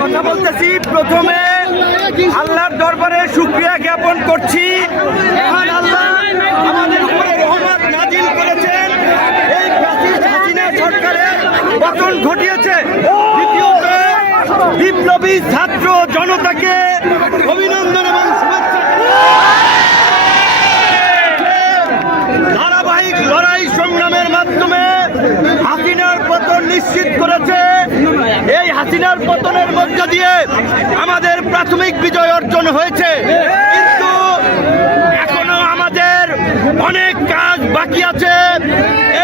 কথা বলতেছি, প্রথমে আল্লাহর দরবারে শুকরিয়া জ্ঞাপন করছি। আল্লাহ আমাদের উপরে রহমত নাজিল করেছেন, এই ফ্যাসিস্ট হাসিনা সরকারের পতন ঘটিয়েছে। দ্বিতীয়ত, বিপ্লবী ছাত্র জনতাকে অভিনন্দন এবং শুভেচ্ছা। ধারাবাহিক লড়াই সংগ্রামের মাধ্যমে হাসিনার পতন নিশ্চিত করেছে। এই হাসিনার পতনের মধ্য দিয়ে আমাদের প্রাথমিক বিজয় অর্জন হয়েছে, কিন্তু এখনো আমাদের অনেক কাজ বাকি আছে।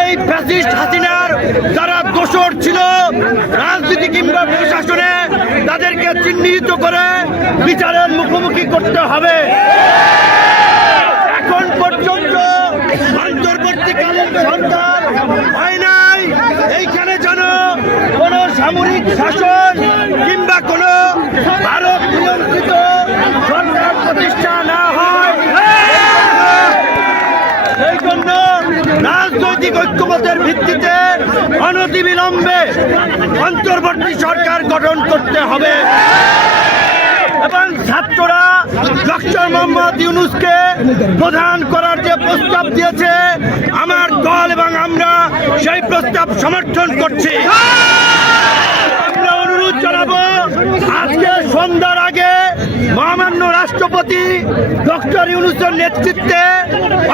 এই ফ্যাসিস্ট হাসিনার যারা দোষর ছিল রাজনীতি কিংবা প্রশাসনে, তাদেরকে চিহ্নিত করে বিচারের মুখোমুখি করতে হবে। এখন পর্যন্ত অন্তর্বর্তীকালীন সরকার হয় নাই, এইখানে যেন কোন সামরিক শাসন কিংবা কোন ভারত নিয়ন্ত্রিত সরকার প্রতিষ্ঠা না হয়। সেই জন্য রাজনৈতিক ঐক্যমতের ভিত্তিতে অনতিবিলম্বে অন্তর্বর্তী সরকার গঠন করতে হবে এবং ছাত্ররা ডক্টর মোহাম্মদ ইউনূসকে প্রধান করার যে প্রস্তাব দিয়েছে, আমার দল এবং আমরা সেই প্রস্তাব সমর্থন করছি। আমরা অনুরোধ জানাবো, আজকে সন্ধ্যার আগে মহামান্য রাষ্ট্রপতি ডক্টর ইউনূসের নেতৃত্বে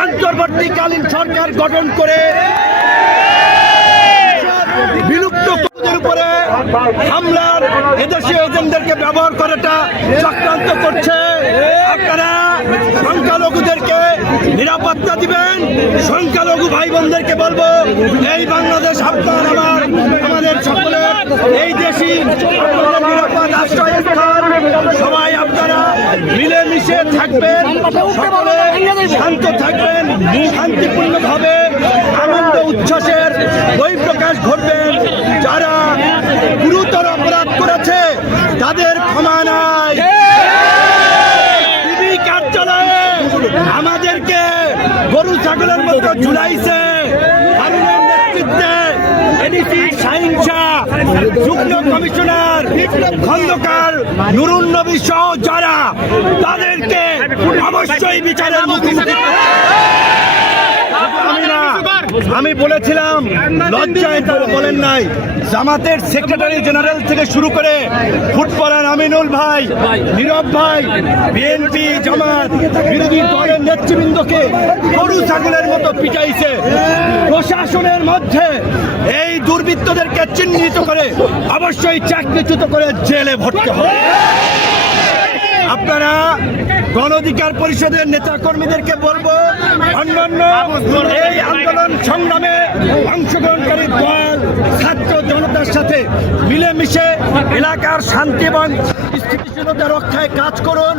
অন্তর্বর্তীকালীন সরকার গঠন করে বিলুপ্ত পদের উপরে হামলার এদেশীয় এজেন্টদেরকে ব্যবহার করাটা চক্রান্ত করছে। আপনারা সংখ্যালঘুদেরকে নিরাপত্তা দিবেন। সংখ্যালঘু ভাই বোনদেরকে বলবো, এই বাংলাদেশ আপনার আমাদের সকলের, এই দেশই আপনাদের নিরাপদ আশ্রয়স্থল। সবাই আপনারা মিলেমিশে থাকবেন, সকলে শান্ত থাকবেন, শান্তিপূর্ণভাবে আনন্দ উচ্ছ্বাসের বহিঃপ্রকাশ ঘটবেন। যারা গুরুতর অপরাধ করেছে তাদের ক্ষমা নাই। টিভি কার্যালয়ে আমাদেরকে গরু ছাগলের মতো ঝুলাইছে। হারুনের নেতৃত্বে এডিসি শাহীন শাহ, যুগ্ম কমিশনার খন্দকার নুরুন নবী সহ যারা, তাদেরকে অবশ্যই বিচারের মুখোমুখি। আমি বলেছিলাম, লজ্জায় তারা বলেন নাই। জামাতের সেক্রেটারি জেনারেল থেকে শুরু করে ফুটবলার আমিনুল ভাই, নীরব ভাই, বিএনপি জামাত বিরোধী দলের নেতৃবৃন্দকে গরু ছাগলের মতো পিটাইছে। প্রশাসনের মধ্যে এই দুর্বৃত্তদেরকে চিহ্নিত করে অবশ্যই চাকরিচ্যুত করে জেলে ভরতে হবে। আপনারা গণ অধিকার পরিষদের নেতা কর্মীদেরকে বলবো, অন্যান্য এই আন্দোলন সংগ্রামে অংশগ্রহণকারী দল ছাত্র জনতার সাথে মিলেমিশে এলাকার শান্তি এবং স্থিতিশীলতা রক্ষায় কাজ করুন।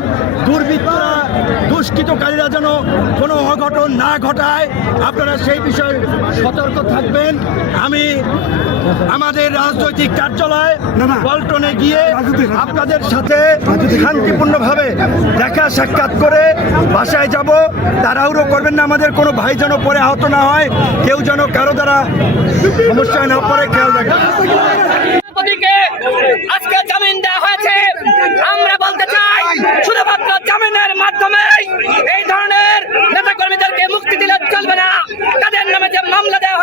দুর্বৃত্তরা, দুষ্কৃতকারীরা যেন কোনো অঘটন না ঘটায়, আপনারা সেই বিষয়ে সতর্ক থাকবেন। আমি আমাদের রাজনৈতিক কার্যালয় পল্টনে গিয়ে আপনাদের সাথে শান্তিপূর্ণভাবে দেখা সাক্ষাৎ করে বাসায় যাব। তাড়াহুড়ো করবেন না, আমাদের কোনো ভাই যেন পরে আহত না হয়, কেউ যেন কারো দ্বারা সমস্যায় না পড়ে, খেয়াল রাখবেন। আজকে জামিন দেওয়া হয়েছে। আমরা বলতে চাই, শুধুমাত্র জামিনের মাধ্যমে এই ধরনের নেতা কর্মীদেরকে মুক্তি দিলে চলবে না। তাদের নামে যে মামলা দেওয়া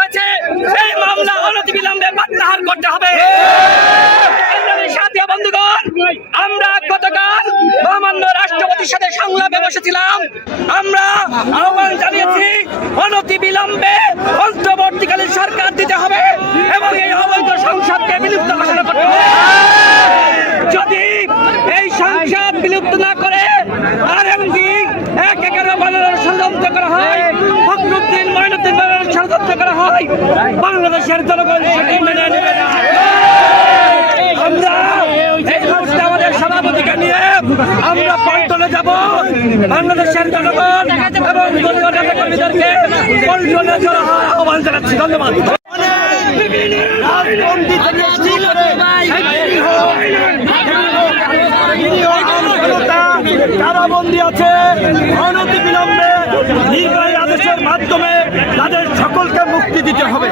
হয়েছে, সেই মামলা অনতিবিলম্বে প্রত্যাহার করতে হবে। সাথী বন্ধুগণ, আমরা গতকাল মহামান্য রাষ্ট্রপতির সাথে সংলাপে বসেছিলাম। আমরা আহ্বান জানিয়েছি, অনতিবিলম্বে অন্তর্বর্তীকালীন সরকার দিতে হবে এবং এই অবৈধ সংসদকে বিলুপ্ত ঘোষণা করতে হবে। যদি এই সংসদ বিলুপ্ত না করে আরএমডি 1-11 বানানোর ষড়যন্ত্র করা হয়, ফখরুদ্দিন মঈনুদ্দিন বানানোর ষড়যন্ত্র করা হয়, বাংলাদেশের জনগণ সেটি মেনে নেবে না। আমরা এই মুহূর্তে আমাদের সভাপতিকে নিয়ে আমরা পল্টনে যাব। বাংলাদেশের জনগণ এবং দলীয় নেতা কর্মীদেরকে পল্টনে জড়ো হওয়ার আহ্বান জানাচ্ছি। ধন্যবাদ। কারাবন্দী আছে, অনতিবিলম্বে নির্বাহী আদেশের মাধ্যমে মাধ্যমে তাদের সকলকে মুক্তি দিতে হবে।